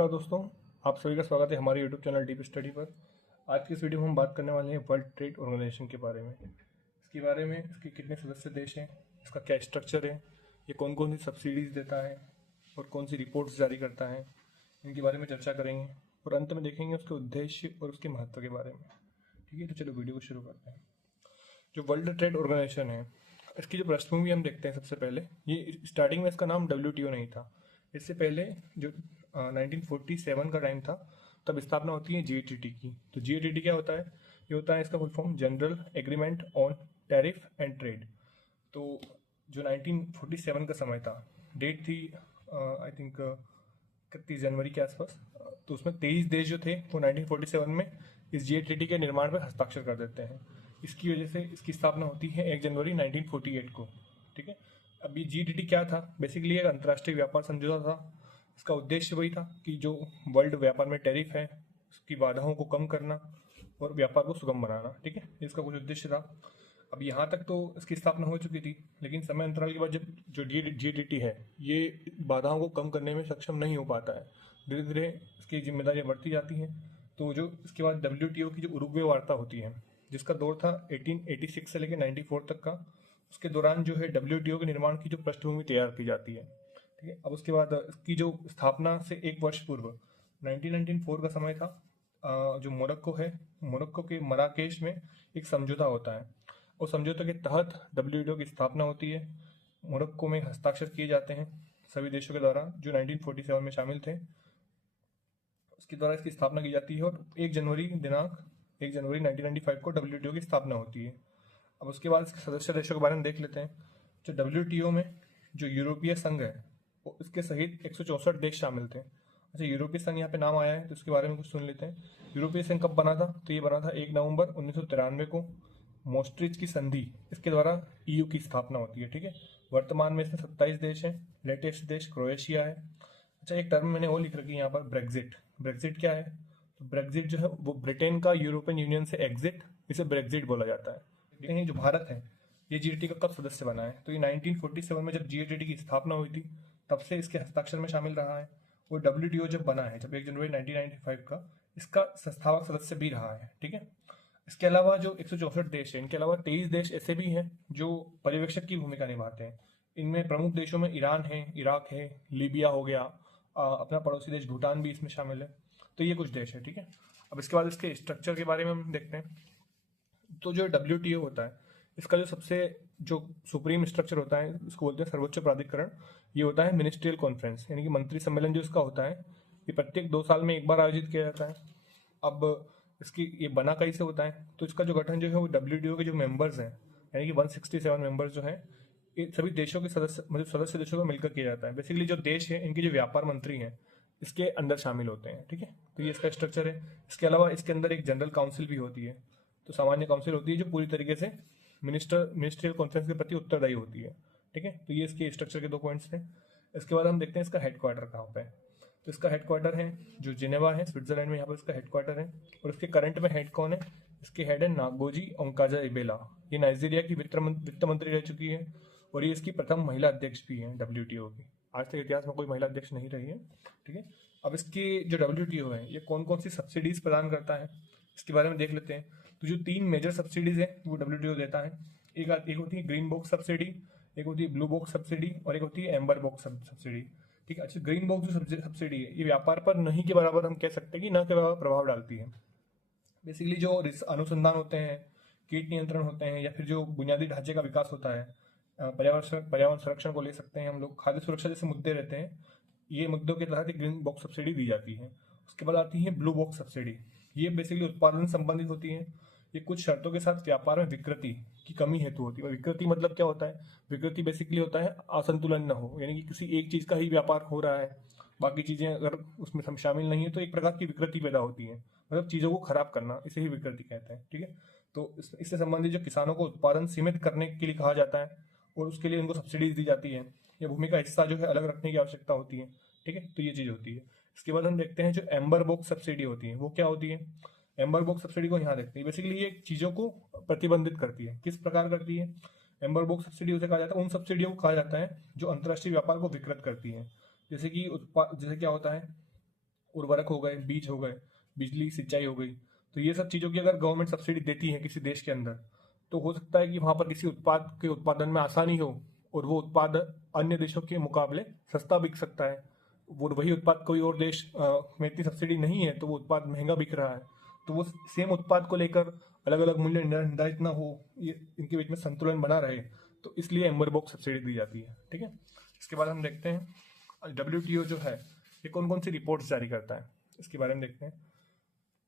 नमस्कार दोस्तों, आप सभी का स्वागत है हमारे यूट्यूब चैनल डीप स्टडी पर। आज की इस वीडियो में हम बात करने वाले हैं वर्ल्ड ट्रेड ऑर्गेनाइजेशन के बारे में। इसके बारे में इसके कितने सदस्य देश हैं, इसका क्या स्ट्रक्चर है, ये कौन कौन सी सब्सिडीज देता है और कौन सी रिपोर्ट्स जारी करता है, इनके बारे में चर्चा करेंगे और अंत में देखेंगे उसके उद्देश्य और उसके महत्व के बारे में। ठीक है, तो चलो वीडियो को शुरू करते हैं। जो वर्ल्ड ट्रेड ऑर्गेनाइजेशन है, इसकी जो पृष्ठभूमि हम देखते हैं सबसे पहले। ये स्टार्टिंग में इसका नाम WTO नहीं था। इससे पहले जो 1947 का टाइम था, तब स्थापना होती है GATT की। तो GATT क्या होता है? ये होता है इसका full form general agreement on tariff and trade. तो जो 1947 का समय था, डेट थी आई थिंक 31 जनवरी के आसपास। तो उसमें 23 देश जो थे वो 1947 में इस GATT के निर्माण पर हस्ताक्षर कर देते हैं। इसकी वजह से इसकी स्थापना होती है 1 जनवरी 1948 को। ठीक है, अब ये GATT क्या था? बेसिकली एक अंतर्राष्ट्रीय व्यापार समझौता था। इसका उद्देश्य वही था कि जो वर्ल्ड व्यापार में टैरिफ है उसकी बाधाओं को कम करना और व्यापार को सुगम बनाना। ठीक है, इसका कुछ उद्देश्य था। अब यहाँ तक तो इसकी स्थापना हो चुकी थी, लेकिन समय अंतराल के बाद जब जो GATT है ये बाधाओं को कम करने में सक्षम नहीं हो पाता है, धीरे धीरे इसकी जिम्मेदारियां बढ़ती जाती हैं। तो जो इसके बाद WTO की जो उरुग्वे वार्ता होती है, जिसका दौर था 1886 से लेकर 94 तक का, उसके दौरान जो है WTO के निर्माण की जो पृष्ठभूमि तैयार की जाती है। ठीक है, अब उसके बाद इसकी जो स्थापना से एक वर्ष पूर्व 1994 का समय था। जो मोरक्को है, मोरक्को के मराकेश में एक समझौता होता है। उस समझौते के तहत WTO की स्थापना होती है। मोरक्को में हस्ताक्षर किए जाते हैं सभी देशों के द्वारा जो 1947 में शामिल थे। उसके द्वारा इसकी स्थापना की जाती है और 1 जनवरी 1995 को WTO की स्थापना होती है। अब उसके बाद इसके सदस्य देशों के बारे में देख लेते हैं। जो WTO में जो यूरोपीय संघ है, वो इसके सहित 164 देश शामिल थे। अच्छा, यूरोपीय संघ यहाँ पे नाम आया है तो इसके बारे में कुछ सुन लेते हैं। यूरोपीय संघ कब बना था? तो ये बना था 1 नवंबर 1993 को। मोस्ट्रिच की संधि, इसके द्वारा EU की स्थापना होती है। ठीक है, वर्तमान में इसमें 27 देश हैं। लेटेस्ट देश क्रोएशिया है। अच्छा, एक टर्म मैंने वो लिख रखी है यहाँ पर, ब्रेग्जिट। ब्रेग्जिट क्या है? तो ब्रेग्जिट जो है वो ब्रिटेन का यूरोपियन यूनियन से एग्जिट, इसे ब्रेग्जिट बोला जाता है। देखते हैं जो भारत है ये GATT का कब सदस्य बना है। तो ये 1947 में जब GATT की स्थापना हुई थी तब से इसके हस्ताक्षर में शामिल रहा है। और WTO जब बना है, जब 1 जनवरी 1995 का, इसका संस्थापक सदस्य भी रहा है। ठीक है, इसके अलावा जो 164 देश हैं, इनके अलावा 23 देश ऐसे भी हैं जो पर्यवेक्षक की भूमिका निभाते हैं। इनमें प्रमुख देशों में ईरान है, इराक है, लीबिया हो गया, अपना पड़ोसी देश भूटान भी इसमें शामिल है। तो ये कुछ देश है। ठीक है, अब इसके बाद इसके स्ट्रक्चर के बारे में हम देखते हैं। तो जो WTO होता है, इसका जो सबसे जो सुप्रीम स्ट्रक्चर होता है, इसको बोलते हैं सर्वोच्च प्राधिकरण। ये होता है मिनिस्ट्रियल कॉन्फ्रेंस, यानी कि मंत्री सम्मेलन जो इसका होता है, ये प्रत्येक 2 साल में एक बार आयोजित किया जाता है। अब इसकी ये बना कैसे होता है? तो इसका जो गठन जो है वो WTO के जो मेंबर्स हैं, यानी कि 167 मेंबर्स जो हैं, ये सभी देशों के सदस्य, मतलब सदस्य देशों को मिलकर किया जाता है। बेसिकली जो देश है इनके जो व्यापार मंत्री हैं इसके अंदर शामिल होते हैं। ठीक है, तो ये इसका स्ट्रक्चर है। इसके अलावा इसके अंदर एक जनरल काउंसिल भी होती है। तो सामान्य काउंसिल होती है जो पूरी तरीके से मिनिस्ट्रियल कॉन्फ्रेंस के प्रति उत्तरदायी होती है। ठीक है, तो ये इसके स्ट्रक्चर के 2 पॉइंट्स थे। इसके बाद हम देखते हैं इसका हेडक्वार्टर कहाँ पे है। तो इसका हेडक्वार्टर है जो जिनेवा है, स्विट्जरलैंड में, यहाँ पर इसका हेडक्वार्टर है। और इसके करंट में हेड कौन है? इसके हेड है नागोजी ओंकाजा-इबेला। ये नाइजीरिया की वित्त मंत्री रह चुकी है और ये इसकी प्रथम महिला अध्यक्ष भी है WTO की। आज तक इतिहास में कोई महिला अध्यक्ष नहीं रही है। ठीक है, अब इसकी जो WTO है ये कौन कौन सी सब्सिडीज प्रदान करता है इसके बारे में देख लेते हैं। तो जो 3 मेजर सब्सिडीज है वो WTO देता है। एक होती है ग्रीन बॉक्स सब्सिडी, एक होती है ब्लू बॉक्स सब्सिडी और एक होती है एम्बर बॉक्स सब्सिडी। ठीक है, अच्छा, ग्रीन बॉक्स जो सब्सिडी है ये व्यापार पर नहीं के बराबर हम कह सकते हैं कि न के बराबर प्रभाव डालती है। बेसिकली जो अनुसंधान होते हैं, कीट नियंत्रण होते हैं, या फिर जो बुनियादी ढांचे का विकास होता है, पर्यावरण संरक्षण को ले सकते हैं हम लोग, खाद्य सुरक्षा जैसे मुद्दे रहते हैं, ये मुद्दों के तहत ग्रीन बॉक्स सब्सिडी दी जाती है। उसके बाद आती है ब्लू बॉक्स सब्सिडी। ये बेसिकली उत्पादन संबंधित होती है। ये कुछ शर्तों के साथ व्यापार में विकृति की कमी हेतु होती है। विकृति मतलब क्या होता है? विकृति बेसिकली होता है असंतुलन न हो, यानी कि किसी एक चीज का ही व्यापार हो रहा है, बाकी चीजें अगर उसमें शामिल नहीं है तो एक प्रकार की विकृति पैदा होती है। मतलब चीजों को खराब करना, इसे ही विकृति कहते हैं। ठीक है, तो इससे संबंधित जो किसानों को उत्पादन सीमित करने के लिए कहा जाता है और उसके लिए उनको सब्सिडीज दी जाती है, या भूमि का हिस्सा जो है अलग रखने की आवश्यकता होती है। ठीक है, तो ये चीज होती है। इसके बाद हम देखते हैं जो एम्बर बॉक्स सब्सिडी होती है वो क्या होती है। एम्बर बॉक्स सब्सिडी को यहाँ देखते हैं। बेसिकली ये चीजों को प्रतिबंधित करती है। किस प्रकार करती है? एम्बर बॉक्स सब्सिडी उसे कहा जाता है, उन सब्सिडियों को कहा जाता है जो अंतर्राष्ट्रीय व्यापार को विकृत करती है। जैसे कि क्या होता है, उर्वरक हो गए, बीज हो गए, बिजली, सिंचाई हो गई। तो ये सब चीज़ों की अगर गवर्नमेंट सब्सिडी देती है किसी देश के अंदर, तो हो सकता है कि वहाँ पर किसी उत्पाद के उत्पादन में आसानी हो और वो उत्पाद अन्य देशों के मुकाबले सस्ता बिक सकता है। वो वही उत्पाद कोई और देश में इतनी सब्सिडी नहीं है तो वो उत्पाद महंगा बिक रहा है, तो वो सेम उत्पाद को लेकर अलग अलग मूल्य निर्धारित ना हो, ये इनके बीच में संतुलन बना रहे, तो इसलिए एम्बर सब्सिडी दी जाती है। ठीक है, इसके बाद हम देखते हैं WTO जो है ये कौन कौन सी रिपोर्ट्स जारी करता है, इसके बारे में देखते हैं।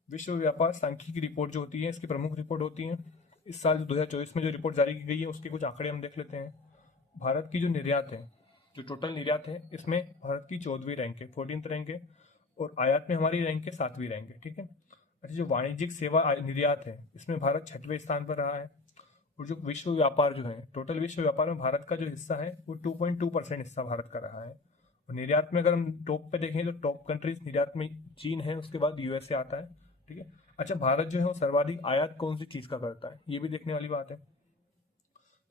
विश्व व्यापार सांख्यिकी रिपोर्ट जो होती है इसकी प्रमुख रिपोर्ट होती है। इस साल 2024 में जो रिपोर्ट जारी की गई है उसके कुछ आंकड़े हम देख लेते हैं। भारत की जो निर्यात है, जो टोटल निर्यात है, इसमें भारत की 14वीं रैंक है, 14th रैंक है, और आयात में हमारी रैंक है 7वीं रैंक है। ठीक है, अच्छा, जो वाणिज्यिक सेवा निर्यात है इसमें भारत 6वें स्थान पर रहा है। और जो विश्व व्यापार जो है, टोटल विश्व व्यापार में भारत का जो हिस्सा है वो 2.2% हिस्सा भारत का रहा है। और निर्यात में अगर हम टॉप पे देखें तो टॉप कंट्रीज निर्यात में चीन है, उसके बाद USA आता है। ठीक है, अच्छा, भारत जो है वो सर्वाधिक आयात कौन सी चीज का करता है, ये भी देखने वाली बात है।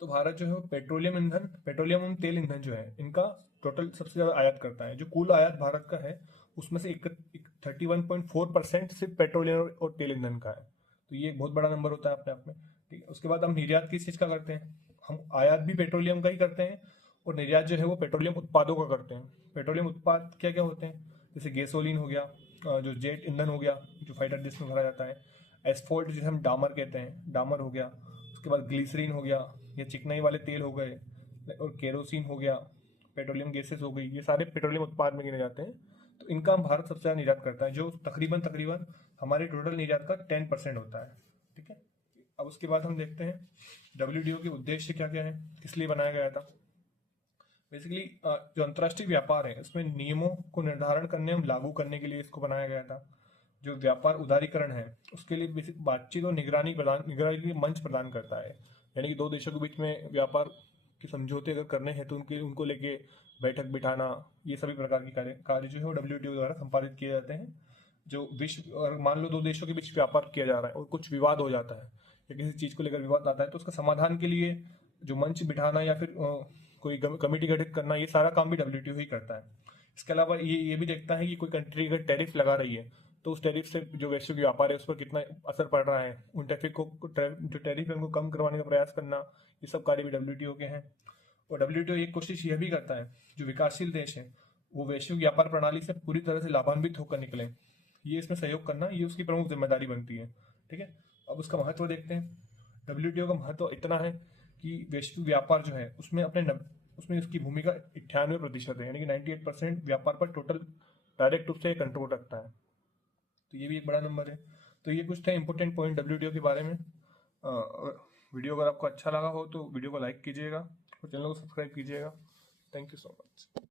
तो भारत जो है वो पेट्रोलियम एवं तेल ईंधन जो है इनका टोटल सबसे ज्यादा आयात करता है। जो कुल आयात भारत का है उसमें से 31.4% सिर्फ पेट्रोलियम और तेल ईंधन का है। तो ये एक बहुत बड़ा नंबर होता है अपने आप में। ठीक है, उसके बाद हम निर्यात किस चीज का करते हैं, हम आयात भी पेट्रोलियम का ही करते हैं और निर्यात जो है वो पेट्रोलियम उत्पादों का करते हैं। पेट्रोलियम उत्पाद क्या क्या होते हैं, जैसे गैसोलीन हो गया, जो जेट ईंधन हो गया जो फाइटर जिसमें भरा जाता है, एस्फोल्ट जिसे हम डामर कहते हैं, डामर हो गया, उसके बाद ग्लिसरीन हो गया, या चिकनाई वाले तेल हो गए, और केरोसिन हो गया, पेट्रोलियम गैसेस हो गई, ये सारे पेट्रोलियम उत्पाद में गिने जाते हैं। तो इनका भारत सबसे ज़्यादा निर्यात करता है, जो तकरीबन तकरीबन हमारे टोटल निर्यात का 10% होता है। ठीक है, अब उसके बाद हम देखते हैं WTO के उद्देश्य क्या क्या है, किस लिए बनाया गया था। बेसिकली जो अंतर्राष्ट्रीय व्यापार है इसमें नियमों को निर्धारण करने एवं लागू करने के लिए इसको बनाया गया था। जो व्यापार उदारीकरण है उसके लिए बेसिक बातचीत और निगरानी के मंच प्रदान करता है। यानी कि दो देशों के बीच में व्यापार के समझौते अगर करने हैं तो उनको लेके बैठक बिठाना, ये सभी प्रकार के कार्य जो है वो WTO द्वारा संपादित किए जाते हैं। जो विश्व, और मान लो दो देशों के बीच व्यापार किया जा रहा है और कुछ विवाद हो जाता है या किसी चीज को लेकर विवाद आता है, तो उसका समाधान के लिए जो मंच बिठाना या फिर कोई कमेटी गठित करना, ये सारा काम भी WTO ही करता है। इसके अलावा ये भी देखता है कि कोई कंट्री अगर टैरिफ लगा रही है तो उस टैरिफ से जो वैश्विक व्यापार है उस पर कितना असर पड़ रहा है, उन टैरिफ को जो टैरिफ है उनको कम करवाने का प्रयास करना, ये सब कार्य भी WTO के हैं। और WTO एक कोशिश यह भी करता है जो विकासशील देश है वो वैश्विक व्यापार प्रणाली से पूरी तरह से लाभान्वित होकर निकले, ये इसमें सहयोग करना, ये उसकी प्रमुख जिम्मेदारी बनती है। ठीक है, अब उसका महत्व देखते हैं। WTO का महत्व इतना है कि वैश्विक व्यापार जो है उसमें उसकी भूमिका 98% है, यानी कि 98% व्यापार पर टोटल डायरेक्ट रूप से कंट्रोल रखता है। तो ये भी एक बड़ा नंबर है। तो ये कुछ थे इंपॉर्टेंट पॉइंट WTO के बारे में। वीडियो अगर आपको अच्छा लगा हो तो वीडियो को लाइक कीजिएगा और चैनल को सब्सक्राइब कीजिएगा। Thank you so much.